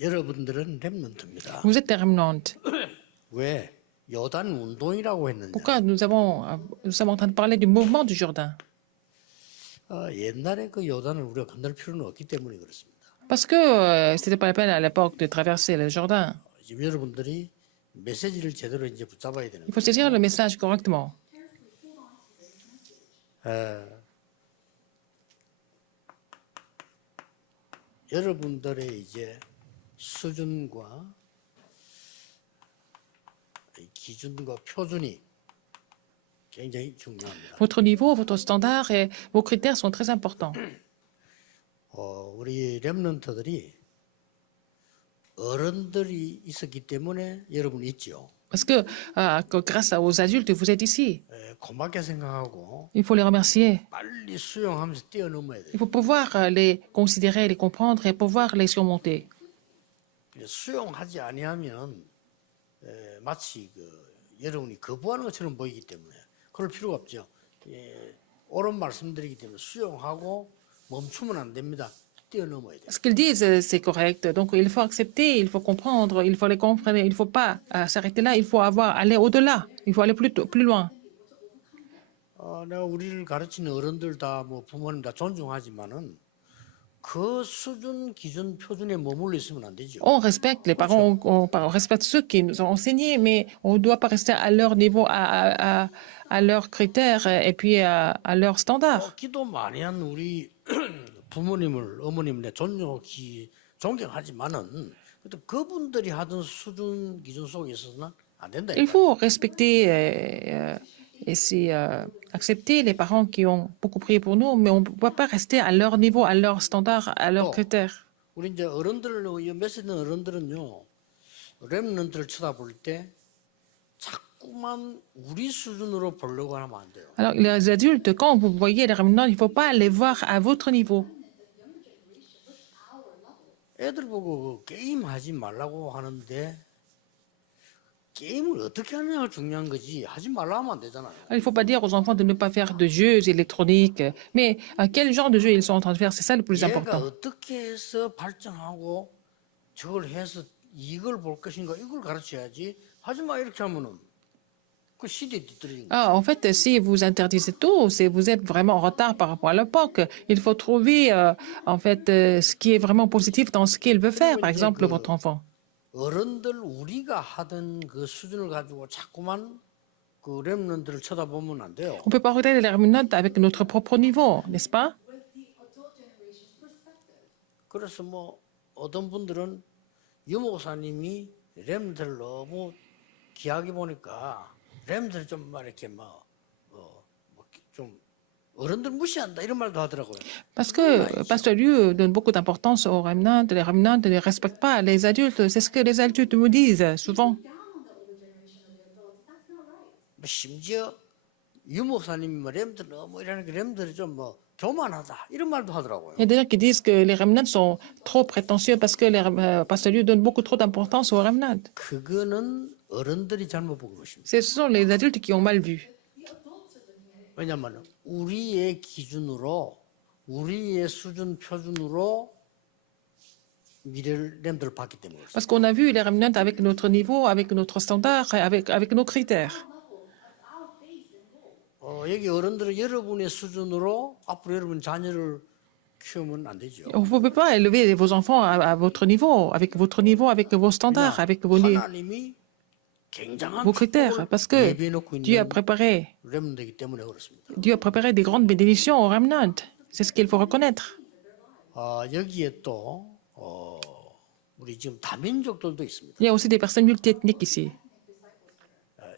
여러분들은 렘넌트입니다. Vous êtes des remnants. 왜? 요단 운동이라고 했느냐? Pourquoi nous sommes en train de parler du mouvement du Jourdain? 옛날에 그 요단을 우리가 건널 필요는 없기 때문에 그렇습니다. Parce que c'était pas la peine à l'époque de traverser le Jourdain. 지금 여러분들이 메시지를 제대로 이제 붙잡아야 되는 Il faut saisir le message correctement. 거예요. 여러분들의 이제 수준과 기준과 표준이 굉장히 중요합니다. Votre niveau, votre standard et vos critères sont très importants. 우리 렘넌트들이 어른들이 있었기 때문에 여러분 있죠. Parce que grâce aux adultes, vous êtes ici. 고맙게 생각하고 Il faut les remercier. 빨리 수용하면서 뛰어넘어야 돼요. Il faut pouvoir les considérer, les comprendre et pouvoir les surmonter. 수용하지 아니하면 마치 여러분이 거부하는 것처럼 보이기 때문에 그럴 필요가 없죠. 옳은 말씀드리기 때문에 수용하고 멈추면 안 됩니다. 뛰어넘어야 돼요. Ce qu'ils disent, c'est correct. Donc, il faut accepter, il faut comprendre, il faut les comprendre. Il ne faut pas s'arrêter là. Il faut aller au-delà. Il faut aller plus loin. 내가 우리를 가르치는 어른들 다 뭐 부모님 다 존중하지만은 그 수준, 기준, 표준에 머물러 있으면 안 되죠. On respecte les parents, on respecte ceux qui nous ont enseignés, mais on ne doit pas rester à leur niveau, à leurs critères et puis à leurs standards. 기도 많이 한 우리 부모님을 어머님을 존경하지만은 또 그분들이 하던 수준 기준 속에 있어서는 안 된다. Il faut respecter et accepter les parents qui ont beaucoup prié pour nous, mais on ne peut pas rester à leur niveau, à leurs standards, à leurs critères. 우리 이제 어른들 메시지는 어른들은요 렘넌트를 쳐다볼 때 자꾸만 우리 수준으로 보려고 하면 안 돼요. Alors, les adultes, quand vous voyez les remnants, il ne faut pas les voir à votre niveau. 애들 보고 게임 하지 말라고 하는데 게임을 어떻게 하느냐가 중요한 거지 하지 말라 하면 안 되잖아요. Il ne faut pas dire aux enfants de ne pas faire de jeux électroniques, mais quel genre de jeu ils sont en train de faire, c'est ça le plus 얘가 important. 어떻게 해서 발전하고 저걸 해서 이걸 볼 것인가 이걸 가르쳐야지 하지 마 이렇게 하면은 그 시대에 뒤떨어진 거예요. En fait, si vous interdisez tout, vous êtes vraiment en retard par rapport à l'époque. Il faut trouver, en fait, ce qui est vraiment positif dans ce qu'il veut faire, par exemple, votre enfant. 어른들 우리가 하던 그 수준을 가지고 자꾸만 그 렘넌트를 쳐다보면 안 돼요. On ne peut pas regarder les remnants avec notre propre niveau, n'est-ce pas? 그래서 뭐 어떤 분들은 유목사님이 렘넌트를 너무 귀하게 보니까 렘넌트를 좀 이렇게 좀 어른들 무시한다 이런 말도 하더라고요. Parce que Pasteur Liu donne beaucoup d'importance aux remnants, les remnants ne les respectent pas. Les adultes, c'est ce que les adultes me disent souvent. 심지어 유목사님이 렘넌트 너무 이러는 게 렘넌트를 좀 교만하다 이런 말도 하더라고요. Il y a des gens qui disent que les remnants sont trop prétentieux parce que Pasteur Liu donne beaucoup trop d'importance aux remnants. 그거는 어른들이 잘못 본 것입니다. Ce sont les adultes qui ont mal vu. 왜냐하면 우리의 기준으로 우리의 수준 표준으로 미래를 렘들을 봤기 때문에 그렇습니다. Parce qu'on a vu les remnants avec notre niveau, avec notre standard, avec nos critères. 여기 어른들은 여러분의 수준으로 앞으로 여러분 자녀를 키우면 안 되죠. Vous ne pouvez pas élever vos enfants à votre niveau, avec vos standards, avec 하나님이 굉장한 vos critères. Parce que 예비해놓고 Dieu a 있는 préparé, 렘들이기 때문에 그렇습니다. Dieu a préparé des grandes bénédictions aux remnants. C'est ce qu'il faut reconnaître. 여기에 또 우리 지금 다민족들도 있습니다. Il y a aussi des personnes multiethniques ici.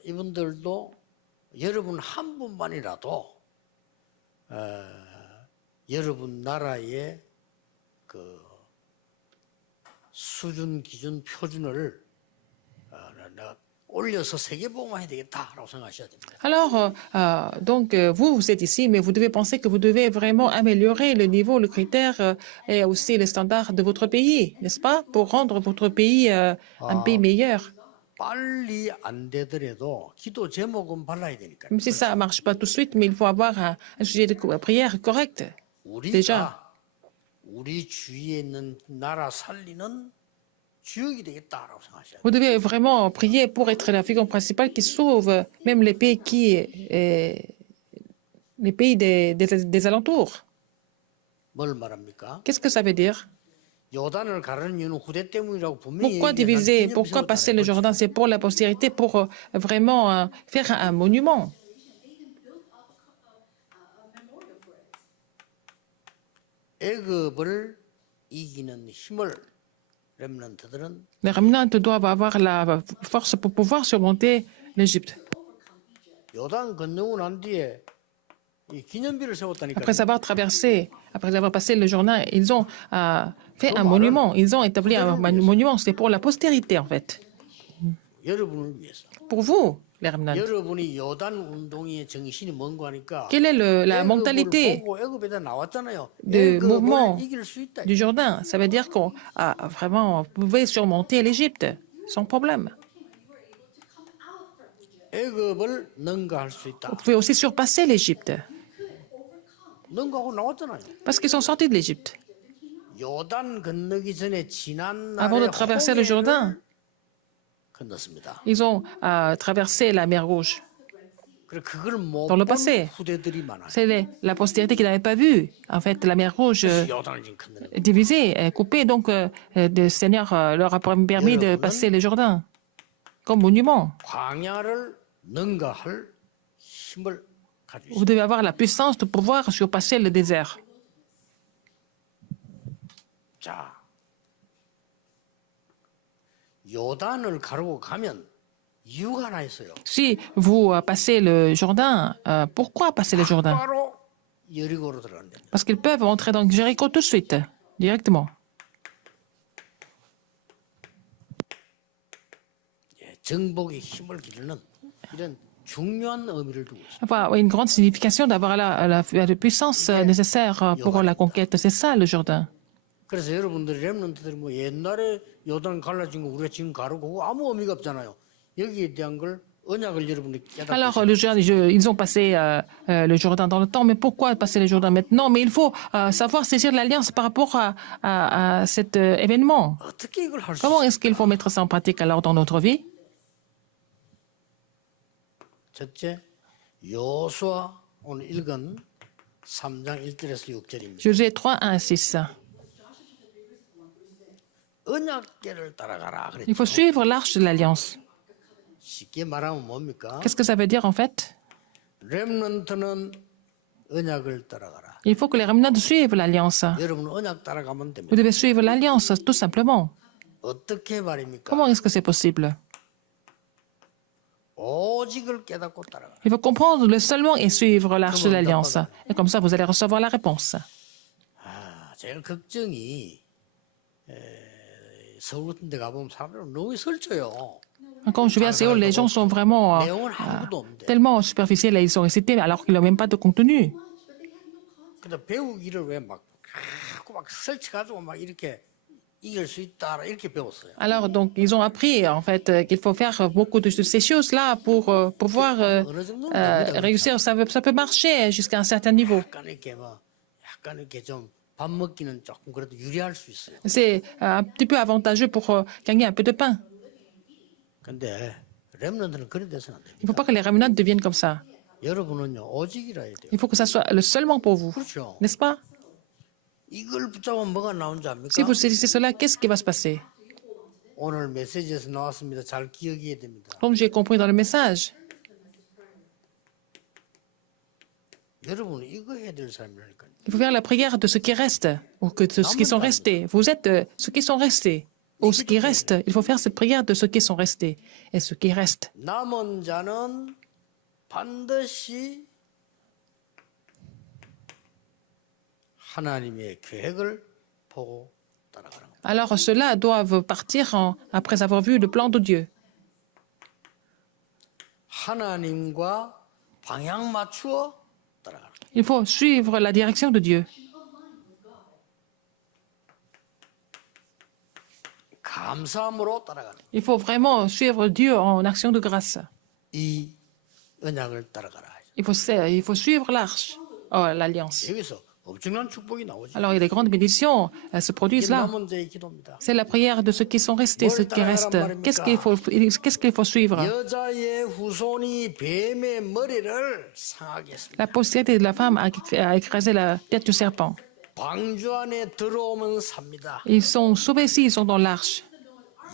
이분들도 여러분 한 분만이라도 여러분 나라의 그 수준, 기준, 표준을 내가 올려서 세계복음화해야 되겠다라고 생각하셔야 됩니다. Alors, donc, vous êtes ici, mais vous devez penser que vous devez vraiment améliorer le niveau, le critère et aussi les standards de votre pays, n'est-ce pas? Pour rendre votre pays un pays meilleur. 빨리 안 되더라도 기도 제목은 발라야 되니까요. Même si ça ne marche pas tout de suite, mais il faut avoir un sujet de prière correct. 우리가 déjà. 우리 주위에 있는 나라 살리는 주역이 되겠다라고 생각하셔야 돼요. Vous devez vraiment prier pour être la figure principale qui sauve même les pays les pays des alentours. 뭘 말합니까? Qu'est-ce que ça veut dire? 요단을 가르는 이유는 후대 때문이라고 분명히 Pourquoi diviser? Pourquoi passer le Jourdain? C'est pour la postérité, pour vraiment faire un monument. 애굽을 이기는 힘을 렘넌트들은 Les remnants doivent avoir la force pour pouvoir surmonter l'Égypte. 요단 건너고 난 뒤에 이 기념비를 세웠다니까요. Après avoir traversé, après avoir passé le Jourdain, ils ont fait un monument. Ils ont établi un monument. C'est pour la postérité, en fait. 여러분을 위해서. Pour vous, les remnants. 여러분이 요단 운동의 정신이 뭔가 하니까 Quelle est la mentalité 보고 애굽에다 나왔잖아요. de mouvement 애굽을 이길 수 있다. du Jourdain? Ça veut dire qu'on a vraiment pouvait surmonter l'Égypte sans problème. 애굽을 능가할 수 있다. Vous pouvez aussi surpasser l'Égypte 능가하고 나왔잖아요. parce qu'ils sont sortis de l'Égypte. 요단 건너기 전에 지난 Avant de 날에 traverser le Jourdain, 건넜습니다. ils ont traversé la mer Rouge. 그래 그걸 못 Dans le 본 passé. 후대들이 많아요. C'est la postérité qui n'avait pas vu. En fait, la mer Rouge 요단을 지금 건너는 거예요. divisée, coupée, donc le Seigneur leur a permis de passer le Jourdain comme monument. 광야를 능가할 힘을 가지고 Vous devez avoir la puissance de pouvoir surpasser le désert. 자, 요단을 가르고 가면 이유가 하나 있어요. Si vous passez le Jourdain, pourquoi passer le Jourdain? 바로 여리고로 들어간다. Parce qu'ils peuvent entrer dans Jéricho tout de suite, directement. 예, 정복의 힘을 기르는 이런 중요한 의미를 두고 있습니다. Enfin, une grande signification d'avoir la puissance nécessaire pour la conquête. C'est ça le Jourdain. 그래서 여러분들이 렘넌트들이 뭐 옛날에 요단 갈라진 거 우리가 지금 가르고 아무 의미가 없잖아요. 여기에 대한 걸 언약을 여러분들이 깨닫고 Alors, ils ont passé le Jourdain dans le temps, mais pourquoi passer le Jourdain maintenant? Mais il faut savoir saisir l'alliance par rapport à cet événement. 어떻게 이걸 할 수 Comment 있어요? est-ce qu'il faut mettre ça en pratique alors dans notre vie? 첫째, 여호수아 오늘 읽은 3장 1절에서 6절입니다. Josué 3, 1 à 6. 언약궤를 따라가라 그랬죠. Il faut suivre l'arche de l'alliance. 쉽게 말하면 뭡니까? Qu'est-ce que ça veut dire en fait? 렘넌트는 언약을 따라가라. Il faut que les remnants suivent l'alliance. 여러분 언약 따라가면 Vous 됩니다. devez suivre l'alliance, tout simplement. 어떻게 말입니까? Comment est-ce que c'est possible? 오직을 깨닫고 따라가라. Il faut comprendre le seulement et suivre l'arche de l'alliance. Et comme ça, vous allez recevoir la réponse. 아, 제일 걱정이 서울 같은 데 가보면 사람들 너무 설쳐요. Quand je vais à Séoul, les gens sont vraiment 내용은 아무것도 없는데. tellement superficiels et ils sont récités alors qu'ils n'ont même pas de contenu. 근데 배우기를 왜 막 자꾸 막 설쳐가지고 막 이렇게 이길 수 있다 이렇게 배웠어요. Alors, donc, ils ont appris, en fait, qu'il faut faire beaucoup de ces choses-là pour pouvoir 어느 정도는 됩니다. réussir. Ça peut marcher jusqu'à un certain niveau. 약간 이렇게 좀 밥 먹기는 조금 그래도 유리할 수 있어요. C'est un petit peu avantageux pour gagner un peu de pain. 근데 렘넌트는 그런 데서는 안 Il ne 됩니다. faut pas que les remnants deviennent comme ça. 여러분은요 오직이라 해야 돼요. Il faut que ça soit le seulement pour vous. 그렇죠. N'est-ce pas? 이걸 붙잡으면 뭐가 나오는지 압니까? Si vous saisissez cela, qu'est-ce qui va se passer? 오늘 메시지에서 나왔습니다. 잘 기억해야 됩니다. Comme j'ai compris dans le message, 여러분은 이거 해야 될 사람이라니까요. il faut faire la prière de ceux qui restent, ou que de ceux qui sont restés. Vous êtes ceux qui sont restés, ou ceux qui restent. Il faut faire cette prière de ceux qui sont restés et ceux qui restent. 남은 자는 반드시 하나님의 계획을 보고 따라가는 겁니다. Alors ceux-là doivent partir après avoir vu le plan de Dieu. 하나님과 방향 맞추어 따라가는 겁니다. Il faut suivre la direction de Dieu. 감사함으로 따라가는 겁니다. Il faut vraiment suivre Dieu en action de grâce. 이 언약을 따라가라. Il faut suivre l'arche, l'alliance. 여기서 엄청난 축복이 나오죠. Alors, il y a des grandes bénédictions se 이게 produisent là. 남은 자의 기도입니다. C'est la prière de ceux qui sont restés, ceux qui restent. Qu'est-ce qu'il faut suivre? 여자의 후손이 뱀의 머리를 상하게 했습니다. La postérité de la femme a écrasé la tête du serpent. 방주 안에 들어오면 삽니다. Ils sont sauvés s'ils sont dans l'arche.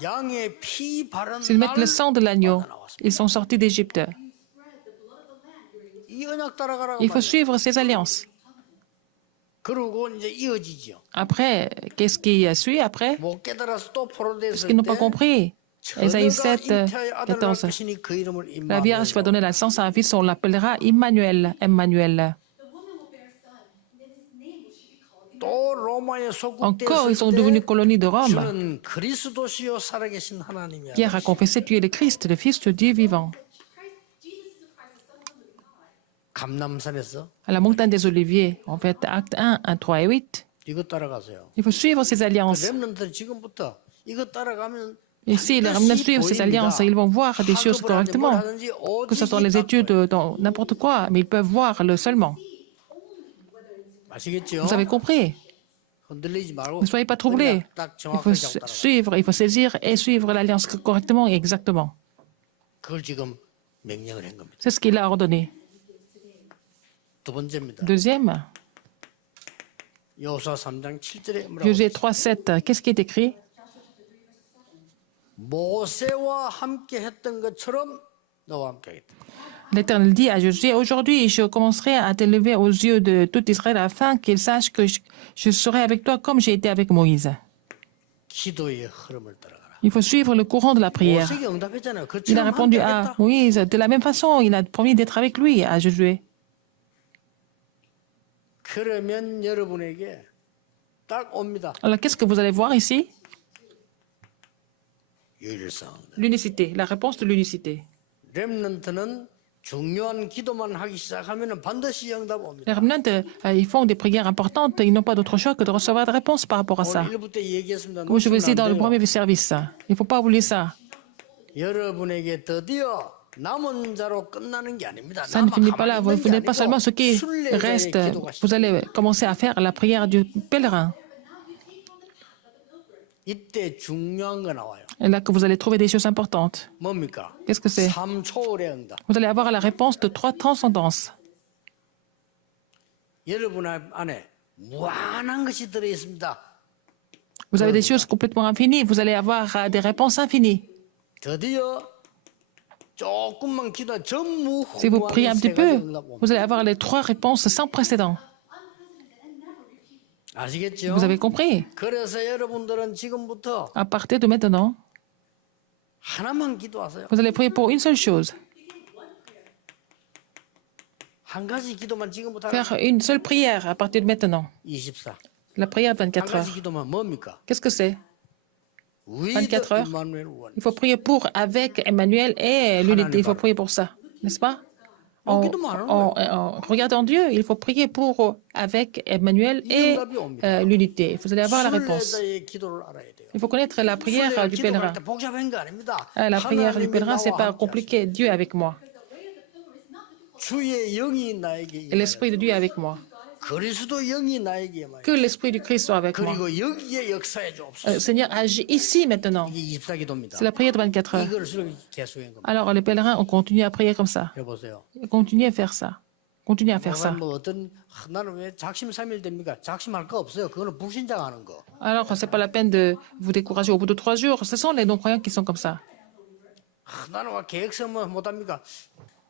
양의 피 바른 S'ils mettent le sang de l'agneau, 나왔습니다. ils sont sortis d'Égypte. 이 언약 따라가라고 Il faut 말이에요. suivre ces alliances. 그리고 이제 이어지죠. Après, qu'est-ce qui suit après? 못 깨달아서 또 Parce 포로됐을 qu'ils n'ont pas 때 compris. Ésaïe 처녀가 7, 잉태하여 아들을 낳을 14. 것이니 그 이름을 La Vierge va donner 임마누엘. la naissance à un fils, on l'appellera Emmanuel. Emmanuel. 또 로마에 Encore, ils sont 속국됐을 devenus 때 colonie de Rome. 주는 그리스도시요 살아계신 하나님이야. Pierre a confessé, tu es le Christ, le Fils de Dieu vivant. 감남산에서 À la montagne des Oliviers, en fait, acte 1, 1, 3 et 8. 이거 따라가세요. Il faut suivre ces alliances. 렘넌트들 지금부터 이거 따라가면 Et si les remnants suivent ces alliances, ils vont voir des choses correctement, que ce soit dans les études, dans n'importe quoi, mais ils peuvent voir le seulement. 아시겠죠? Vous avez compris? 흔들리지 말고 Ne soyez pas troublés. 딱 Il faut 정확하게 잡고 따라가. suivre, il faut saisir et suivre l'alliance correctement et exactement. 그걸 지금 명령을 한 겁니다. C'est ce qu'il a ordonné. 두 번째입니다. Deuxième, 여호수아 3장 7절에 뭐라고 Josué 3, 7. Qu'est-ce qui est écrit? 모세와 함께 했던 것처럼 너와 함께 하겠다. L'Éternel dit à Josué, aujourd'hui, je commencerai à t'élever aux yeux de tout Israël afin qu'ils sachent que je serai avec toi comme j'ai été avec Moïse. 기도의 흐름을 따라가라. Il faut suivre le courant de la prière. 모세가 응답했잖아요. Il a 그처럼 répondu 함께 à 하겠다. Moïse de la même façon. Il a promis d'être avec lui, à Josué. 그러면 여러분에게 딱 옵니다. Alors, qu'est-ce que vous allez voir ici? 유일성. L'unicité, la réponse de l'unicité. 렘넌트는 중요한 기도만 하기 시작하면 반드시 응답 옵니다. Les remnants, ils font des prières importantes. Ils n'ont pas d'autre choix que de recevoir des réponses par rapport à ça. 오늘 1부 때 얘기했습니다. Comme je vous ai dit 놓치면 dans 안 le 돼요. premier service, il ne faut pas oublier ça. 여러분에게 드디어 남은 자로 끝나는 게 아닙니다. Ça ne finit pas là. Vous n'êtes pas seulement ceux qui 순례자의 restent. 기도가 Vous allez commencer à faire la prière du pèlerin. 이때 중요한 거 나와요. Et là que vous allez trouver des choses importantes. 뭡니까? Qu'est-ce que c'est? 3초월의 응답. Vous allez avoir la réponse de 3 transcendances. 여러분 안에 무한한 것이 들어 있습니다. Vous avez des choses complètement infinies. Vous allez avoir des réponses infinies. 드디어 조금만 기도 Si vous priez un petit peu, 응답 옵니다. vous allez avoir les 3 réponses sans précédent. 아시겠죠? Vous avez compris? 그래서 여러분들은 지금부터 À partir de maintenant, 하나만 기도하세요. vous allez prier pour une seule chose. 한 가지 기도만 지금부터 Faire une seule prière à partir de maintenant. 24. La prière de 한 24 가지 heures. 기도만 뭡니까? Qu'est-ce que c'est? 24 heures. 임마누엘 원. Il faut prier pour, avec Emmanuel et l'unité. Il faut prier pour ça. N'est-ce pas? Regardant Dieu, il faut prier pour, avec Emmanuel et l'unité. Vous allez avoir la réponse. 순례자의 기도를 알아야 돼요. Il faut connaître la prière 순례자 du 기도할 pèlerin. 때 복잡한 거 아닙니다. La prière du 하나님이 pèlerin, c'est 나와 pas 함께 compliqué. Dieu est avec moi. 하시고, 주의 영이 나에게 Et 임하여 l'Esprit de Dieu est avec moi. 그리스도 영이 나에게 임하여 Que l'Esprit du Christ soit avec moi. 그리고 여기에 역사해 주옵소서. Seigneur, agis ici maintenant. 이게 24기도입니다. C'est la prière de 24 heures. 이걸 수록 계속한 겁니다. Alors, les pèlerins ont continué à prier comme ça. 해보세요. Continuez à faire ça. Continuez à faire ça. 뭐 어떤 나는 왜 작심삼일 됩니까? 작심할 거 없어요. 그거는 불신자하는 거. Alors, c'est pas la peine de vous décourager au bout de 3 jours. Ce sont les non-croyants qui sont comme ça. 나는 왜 계획 세우면 못합니까?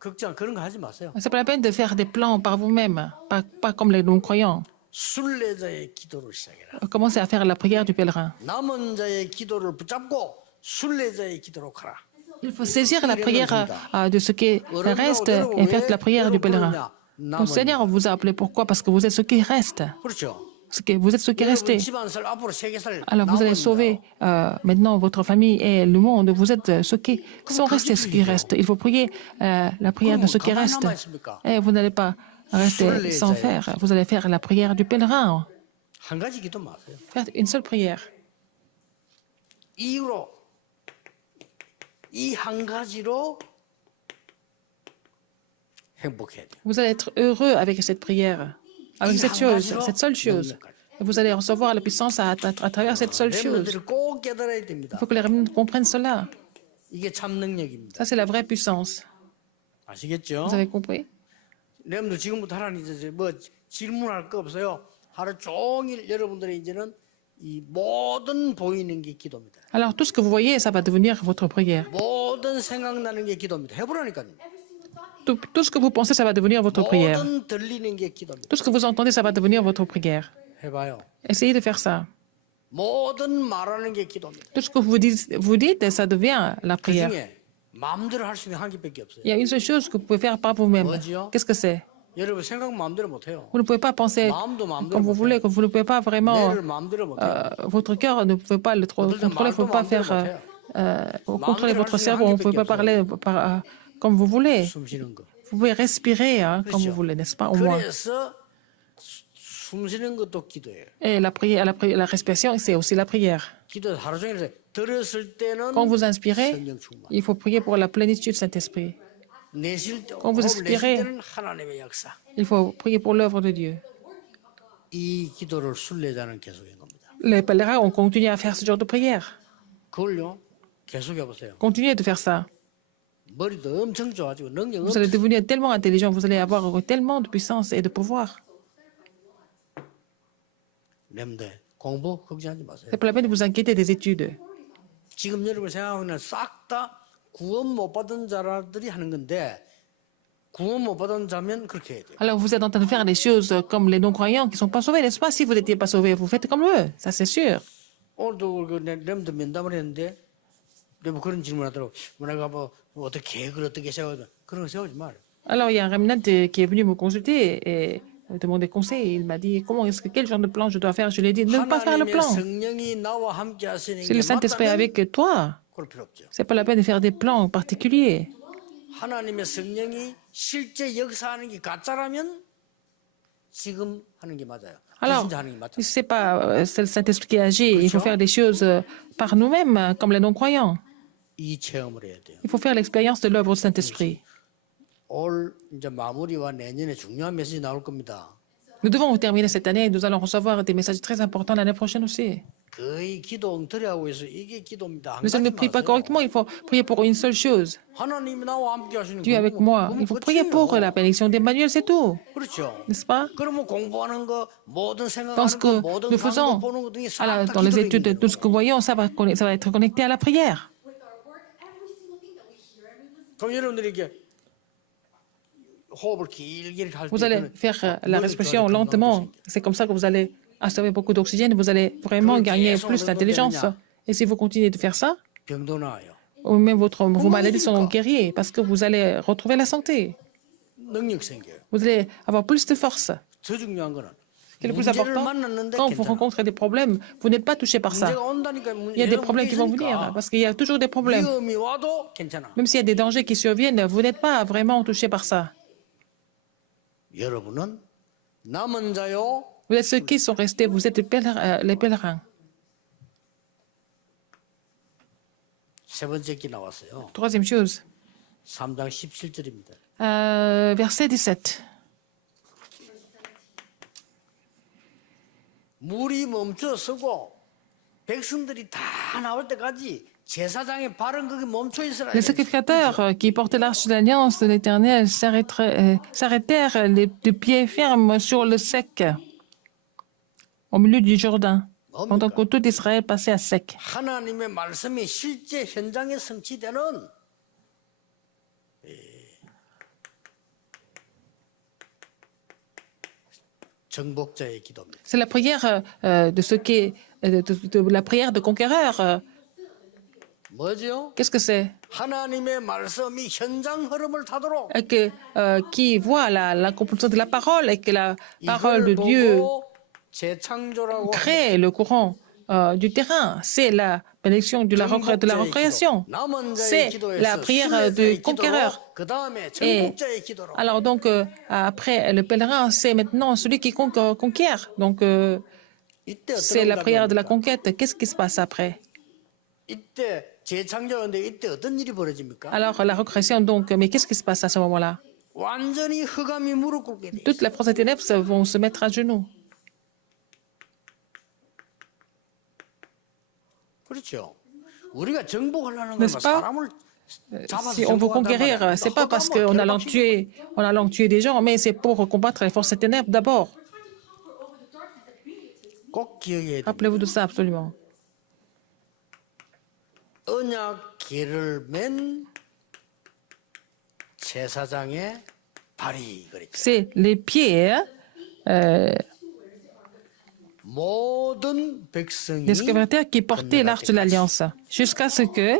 걱정 그런 거 하지 마세요. C'est pas la peine de faire des plans par vous-même, pas comme les non-croyants. 순례자의 기도를 시작해라. Commencez à faire la prière du pèlerin. 남은 자의 기도를 붙잡고 순례자의 기도로 가라. Il faut saisir la prière de ce qui reste et faire la prière du pèlerin. Le Seigneur vous a appelé pourquoi? Parce que vous êtes ceux qui restent. 그렇죠. Vous êtes ceux qui restent. 여러분 집안 살 앞으로 세계 살 Alors vous allez sauver maintenant votre famille et le monde. Vous êtes ceux qui sont restés, ceux qui restent. Il faut prier la prière de ceux qui restent. Et vous n'allez pas rester sans faire. Vous allez faire la prière du pèlerin. 한 가지 기도 마세요. Faites une seule prière. 이유로 이 한 가지로 행복해야 돼요. Vous allez être heureux avec cette prière. avec 이 cette 한 chose, 가지로 cette seule chose. 능력을. Et vous allez recevoir la puissance à travers cette seule chose. 렘넌트를 꼭 깨달아야 Il 됩니다. faut que les remnants comprennent cela. 이게 참 능력입니다. Ça, c'est la vraie puissance. 아시겠죠? Vous avez compris? 렘넌트 지금부터 하나님 이제 뭐 질문할 거 없어요. 하루 종일 여러분들의 이제는 이 모든 보이는 게 기도입니다. Alors, tout ce que vous voyez, ça va devenir votre prière. 모든 생각나는 게 기도입니다. 해보라니까요. Tout ce que vous pensez, ça va devenir votre prière. 모든 들리는 게 기도입니다. Tout ce que vous entendez, ça va devenir votre prière. 해봐요. Essayez de faire ça. 모든 말하는 게 기도입니다. Tout ce que vous dites, ça devient la 그 prière. 중에 마음대로 할 수 있는 한 개밖에 없어요. Il y a une seule chose que vous pouvez faire par vous-même. 뭐지요? Qu'est-ce que c'est? 여러분 생각 마음대로 못해요. Vous ne pouvez pas penser 마음도 마음대로 comme vous 못해요. voulez, que vous ne pouvez pas vraiment. 뇌를 마음대로 못해요. Votre cœur ne pouvez pas le contrôler, vous ne pouvez pas faire. Contrôler votre cerveau, vous ne pouvez pas parler comme vous voulez. 숨 쉬는 거. Vous pouvez respirer comme vous voulez, n'est-ce pas, au moins. 그래서 숨 쉬는 것도 기도예요. Et la prière, la respiration, c'est aussi la prière. 기도 하루 종일 들었을 때는 Quand vous inspirez, 성령 충만. il faut prier pour la plénitude du Saint-Esprit. 내쉴 때, Quand vous 호흡을 내쉴 expirez, 때는 하나님의 역사. il faut prier pour l'œuvre de Dieu. 이 기도를 순례자는 계속한 겁니다. Les pèlerins ont continué à faire ce genre de prière. 그걸요, 계속해 보세요. Continuez de faire ça. 머리도 엄청 좋아지고 능력 Vous allez devenir tellement intelligent, vous allez avoir tellement de puissance et de pouvoir. 렘데 공부 걱정하지 마세요. C'est pas la peine de vous inquiéter des études. 지금 여러분 생각하고 있는 싹 다 구원 못 받은 자들이 하는 건데 구원 못 받은 자면 그렇게 해야 돼요. Alors vous êtes en train de faire des choses comme les non-croyants qui ne sont pas sauvés, n'est-ce pas? Si vous n'étiez pas sauvés, vous faites comme eux, ça c'est sûr. 오늘도 그 렘드 면담을 했는데 렘 그런 질문하더라고. 내가 뭐 어떻게 계획을 어떻게 세워야 그런 거 세우지 말아요. Alors il y a un remnant qui est venu me consulter et me demander conseil. Il m'a dit quel genre de plan je dois faire. Je lui ai dit ne pas faire le 하나님의 plan. 성령이 나와 함께 하시는 Si 게 le Saint-Esprit est 맞다면 avec toi, 그럴 필요 없죠. c'est pas la peine de faire des plans particuliers. 하나님의 성령이 실제 역사하는 게 가짜라면 지금 하는 게 맞아요. Alors, 진짜 하는 게 맞죠. si c'est pas c'est le Saint-Esprit qui agit, il faut faire des choses par nous-mêmes, comme les non-croyants. 이 체험을 해야 돼요. Il faut faire l'expérience de l'œuvre du Saint-Esprit. 올 이제 마무리와 내년에 중요한 메시지 나올 겁니다. Nous devons terminer cette année et nous allons recevoir des messages très importants l'année prochaine aussi. 거의 기도 엉터리하고 해서 이게 기도입니다. 한 Mais si on ne 가지 prie pas 마세요. correctement, il faut prier pour une seule chose. 하나님이 나와 함께 하시는 Dieu avec moi. Il faut prier pour la bénédiction d'Emmanuel, c'est tout. 그렇죠. N'est-ce pas? 그러면 공부하는 거, 모든 Dans ce 생각하는 que 거, 모든 nous 강도 faisons, 보는 거 등이 alors, 싹다 dans les études, 기도예요. tout ce que nous voyons, ça va être connecté à la prière. 그럼 여러분들이 이렇게 호흡을 길게 할 Vous allez 때는 faire la respiration lentement. C'est comme ça que vous allez absorber beaucoup d'oxygène. Vous allez vraiment gagner plus d'intelligence. Et si vous continuez de faire ça, 병도 나아요. ou même vos maladies sont guéries parce que vous allez retrouver la santé. 능력 생겨요. Vous allez avoir plus de force. 더 중요한 거는 Ce qui est le plus 문제를 important, 만났는데 quand vous 괜찮아. rencontrez des problèmes, vous n'êtes pas touché par ça. 문제가 온다니까 Il y a des problèmes qui vont venir parce qu'il y a toujours des problèmes. 위험이 와도 괜찮아. Même s'il y a des dangers qui surviennent, vous n'êtes pas vraiment touché par ça. 여러분은 남은 자요. Vous êtes ceux qui sont restés, vous êtes les pèlerins. 세 번째 기 나왔어요. Troisième chose, 3장 17절입니다. verset 17. 물이 멈춰 서고 백성들이 다 나올 때까지 제사장의 발은 거기 멈춰 있으라. Les sacrificateurs qui portaient l'arche de l'alliance de l'Éternel s'arrêtèrent de pied ferme sur le sec, au milieu du Jourdain, pendant que tout Israël passait à sec. 하나님의 말씀이 실제 현장에 성취되는 정복자의 기도입니다. C'est la prière de ce qui est, de la prière de conquéreur. 뭐죠? Qu'est-ce que c'est? 하나님의 말씀이 현장 흐름을 타도록 Qui voit l'accomplissement de la parole et que la parole de Dieu 보고 재창조라고 crée le courant du terrain. C'est la bénédiction de la recréation. C'est la prière du conquéreur. 그 다음에 Et 정복자의 기도로 alors donc après le pèlerin, c'est maintenant celui qui conquiert. Donc 이때 c'est 어떤 la prière de la 일이 conquête. Qu'est-ce qui se passe après? 이때 재창조하는데 이때 어떤 일이 벌어집니까? Alors la recréation donc, mais qu'est-ce qui se passe à ce moment-là? 완전히 흑암이 무릎 꿇게 돼 있어요. Toutes les forces des ténèbres vont se mettre à genoux. 그렇죠. 우리가 정복하려는 건 N'est-ce pas? 사람을 잡아서 Si on veut 정복한단 conquérir, 말이야. c'est pas parce 흑암은 qu'on allons 결박시키고. tuer, on allons tuer des gens, mais c'est pour combattre les forces des ténèbres d'abord. 꼭 기억해야 돼. Rappelez-vous de ça absolument. 언약 길을 맨 제사장의 발이 그랬죠. C'est les pieds 모든 백성이 des secrétaires qui portaient l'arche de l'Alliance, jusqu'à ce que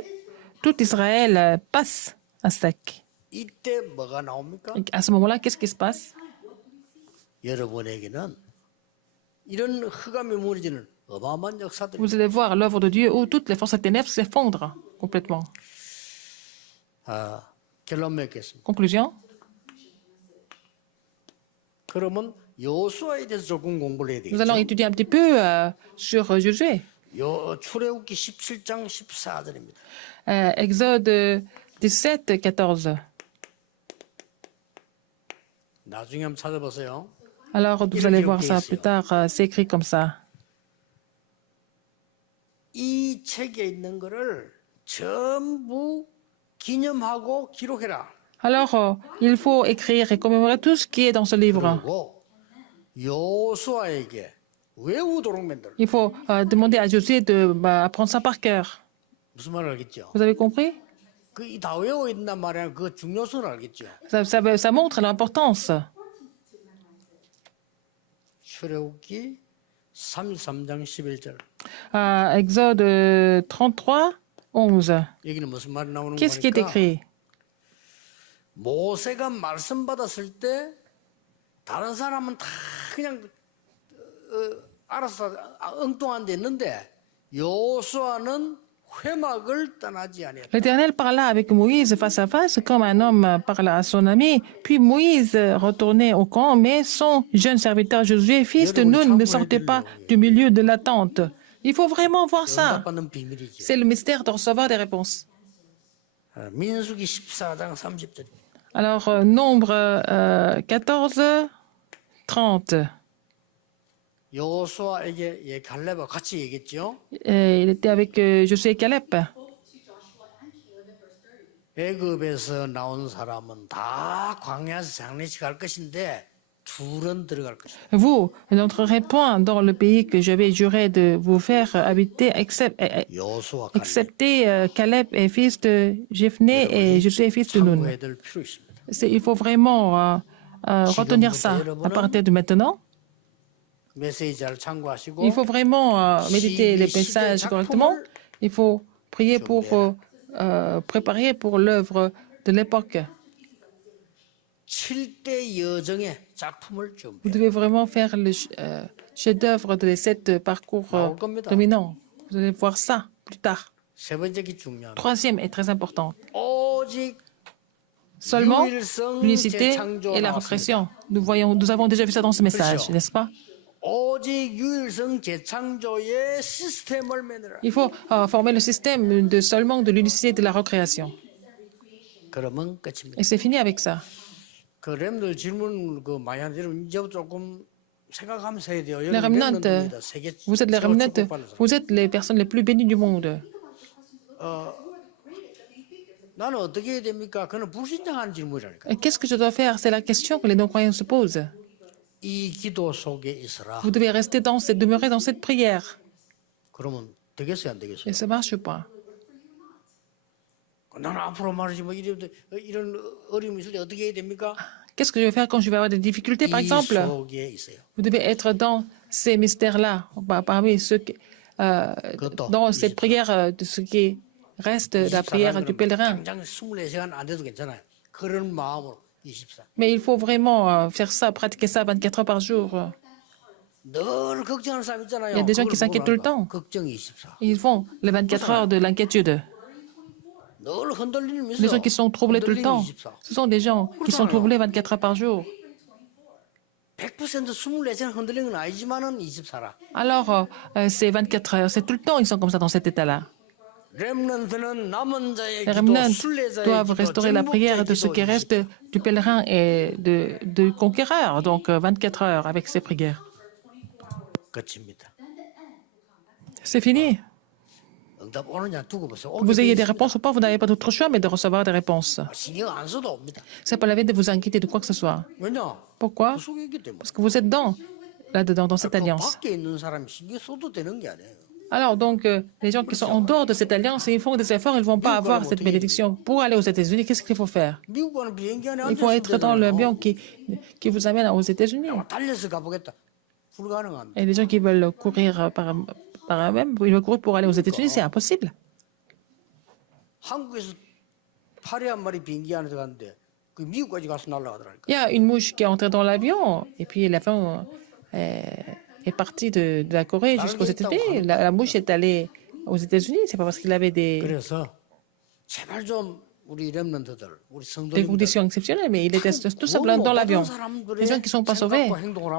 tout Israël passe à sec. 이때 뭐가 나옵니까? Et à ce moment-là, qu'est-ce qui se passe? 여러분에게는 이런 흑암이 무너지는 어마어마한 역사들이 Vous allez voir l'œuvre de Dieu où toutes les forces des ténèbres s'effondrent complètement. 결론 맺겠습니다. Conclusion? 그러면 여호수아에 대해서 조금 공부를 해야 Nous allons 되겠죠. étudier un petit peu sur Josué. 출애굽기 17장 14절입니다. Exode 17, 14. 나중에 한번 찾아보세요. Alors, vous allez voir ça plus tard. C'est écrit comme ça. 이 책에 있는 거를 전부 기념하고 기록해라. Alors, il faut écrire et commémorer tout ce qui est dans ce livre. 그리고 여호수아에게 외우도록 만들어. Il faut demander à Josué de apprendre ça par cœur. 무슨 말을 알겠죠? Vous avez compris? 그 다 외워 있단 말이야. 그 중요성을 알겠죠? Ça montre l'importance. 출애굽기 33장 11절. Exode 33, 11. 여기는 무슨 말이 나오는 Qu'est-ce qui est 거니까? écrit? 모세가 말씀 받았을 때 다른 사람은 다 그냥 알아서 엉뚱한 데 있는데 여호수아는 회막을 떠나지 아니하라. L'Éternel parla avec Moïse face à face, comme un homme parle à son ami. Puis Moïse retournait au camp, mais son jeune serviteur Josué, fils de Nun, ne sortait pas du milieu de la tente. Il faut vraiment voir ça. 응답받는 비밀이죠. C'est le mystère de recevoir des réponses. 민수기 14장 30절. Alors, nombre 14, 30. 여호수아에게 갈렙과 같이 얘기했죠. Il était avec Josué et Caleb. 애굽에서 나온 사람은 다 광야에서 장례식 할 것인데 둘은 들어갈 것이다. Vous n'entrerez point dans le pays que j'avais juré de vous faire habiter, 여호수아 갈렙 excepté Caleb est fils de Jephné et Josué est fils de Nun. 참고해야 될 필요 있습니다. Il faut vraiment retenir ça à partir de maintenant. 메시지 잘 참고하시고 Il faut vraiment méditer les messages correctement. Il faut prier pour préparer pour l'œuvre de l'époque. 7대 여정의 작품을 준비. Vous devez vraiment faire le chef-d'œuvre de ces 7 parcours dominants. Vous allez voir ça plus tard. 세 번째 게 중요합니다. Troisième est très important. 오직 Seulement 유일성 l'unicité 재창조 et la 나왔습니다. recréation. Nous avons déjà vu ça dans ce message, n'est-ce pas? 오직 유일성 재창조의 시스템을 만들어라. Il faut former le système de seulement de l'unicité de la recréation. 그러면 끝입니다. Et c'est fini avec ça. 그 렘들 질문 그 많이 하는데 이제 조금 생각하면서 해야 돼요. Les remnants, vous êtes les remnants, vous êtes les personnes les plus bénies du monde. 나는 어떻게 해야 됩니까? 그는 불신장한 질문이라니까. Et qu'est-ce que je dois faire? C'est la question que les non-croyants se posent. 이 기도 속에 있어라. Vous devez rester demeurer dans cette prière. 그러면 되겠어요, 안 되겠어요? Et ça marche pas. 나는 앞으로 말이지 뭐 이런 어려움이 있을 때 어떻게 해야 됩니까? Qu'est-ce que je vais faire quand je vais avoir des difficultés, par 이 exemple? 속에 있어요. Vous devez être dans ces mystères-là, parmi ceux dans cette prière de ce qui reste de la prière du pèlerin. 당장 24시간 안 돼도 괜찮아요. 그런 마음으로 24. Mais il faut vraiment faire ça, pratiquer ça 24 heures par jour. 늘 걱정하는 사람 있잖아요. Il y a des gens qui 그걸 s'inquiètent tout le 뭐라고 temps. 걱정이 24. Ils font les 24 heures de l'inquiétude. 늘 흔들리는 Les gens qui sont troublés tout le temps, 24. ce sont des gens qui sont troublés 24 heures par jour. 100% 24시간 흔들리는 건 아니지만은 24라. Alors, c'est 24 heures, c'est tout le temps, ils sont comme ça dans cet état-là. 렘넌트는 남은 자의 Les 기도, remnants 순례자의 doivent 기도, restaurer la prière de ceux 정복자의 qui 기도, restent du pèlerin et du conquéreur, donc 24 heures avec ces prières. 끝입니다. C'est fini. 응답 오느냐 두고 보세요. Que vous ayez des réponses ou pas, vous n'avez pas d'autre choix mais de recevoir des réponses. 신경 안 써도 옵니다. C'est pas la peine de vous inquiéter de quoi que ce soit. 왜냐? Pourquoi? 그 속에 있기 때문에. Parce que vous êtes là-dedans, dans cette 그 alliance. 밖에 있는 사람이 신경 써도 되는 게 아니에요. Alors, donc, les gens qui sont en dehors de cette alliance, ils font des efforts, ils ne vont pas avoir cette bénédiction. Pour aller aux États-Unis, qu'est-ce qu'il faut faire? 미국 가는 비행기 안에 Il faut être dans l'avion 되잖아요. qui vous amène aux États-Unis. 달려서 가보겠다. 불가능합니다. Et les gens qui veulent courir par eux-mêmes, ils veulent courir pour aller aux États-Unis, c'est impossible. 한국에서 파리 한 마리 비행기 안에 들어갔는데 그 미국까지 가서 날아가더라니까. Il y a une mouche qui est entrée dans l'avion, et puis l'avion est parti de la Corée jusqu'aux États-Unis. La mouche est allée aux États-Unis, c'est pas parce qu'il avait des 그래서 제발 좀 우리 렘넌트들, 우리 des 성도님들 conditions exceptionnelles, mais il était tout simplement dans l'avion. Les gens qui ne sont pas sauvés,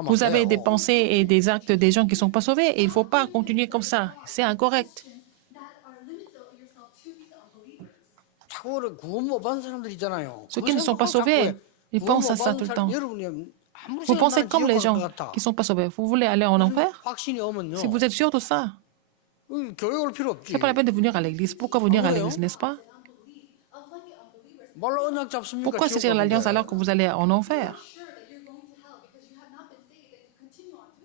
vous avez des pensées et des actes des gens qui ne sont pas sauvés, et il ne faut pas continuer comme ça. C'est incorrect. 자꾸 구원 못 받은 사람들 있잖아요. Ceux qui ne sont pas sauvés, ils pensent à ça tout le temps. Vous pensez comme les gens qui ne sont pas sauvés. Vous voulez aller en enfer? 확신이 오면요. Si vous êtes sûr de ça, 교회 올 필요 없지. c'est pas la peine de venir à l'église. Pourquoi venir à l'église, n'est-ce pas? 말로 언약 잡습니까? Pourquoi saisir l'alliance alors que vous allez en enfer?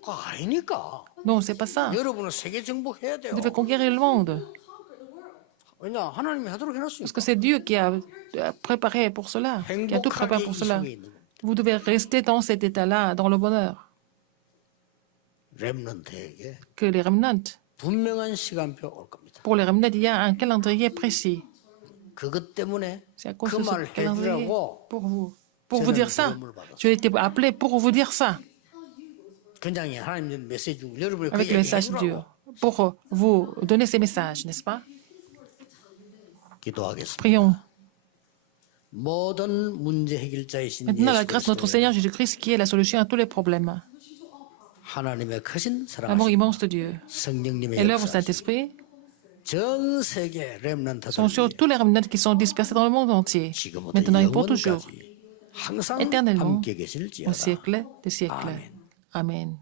그거 아니니까. Non, c'est pas ça. 여러분은 세계 정복해야 돼요. Vous devez conquérir le monde. 왜냐 하나님이 하도록 Parce 해놨으니까. que c'est Dieu qui a préparé pour cela, qui a tout préparé 행복하게 pour 이 cela. 속에 있는 겁니다. Vous devez rester dans cet état-là, dans le bonheur. 렘넌트에게 Que les remnants, 분명한 시간표 올 겁니다. pour les remnants, il y a un calendrier précis. 그것 때문에 C'est à cause 그 de ce 말을 calendrier 해주라고 pour vous dire ça. Je été appelé pour vous dire ça, 그냥 하나님 메시지 중 여러분이 그 avec le 얘기 message de Dieu, 해주라고 pour vous donner ces messages, n'est-ce pas? 기도하겠습니다. Prions. 모든 문제 해결자이신 Maintenant, la 예수 grâce de notre 그리스도의 Seigneur Jésus-Christ qui est la solution à tous les problèmes. 하나님의 크신 L'amour 사랑하신 immense de Dieu 성령님의 et l'œuvre du 역사 Saint-Esprit 전 세계 렘넌트들 sont sur tous les remnants qui sont dispersés dans le monde entier, 지금부터 maintenant et pour toujours, 영원까지 항상 éternellement, 함께 au 계실지어다. siècle des siècles. Amen.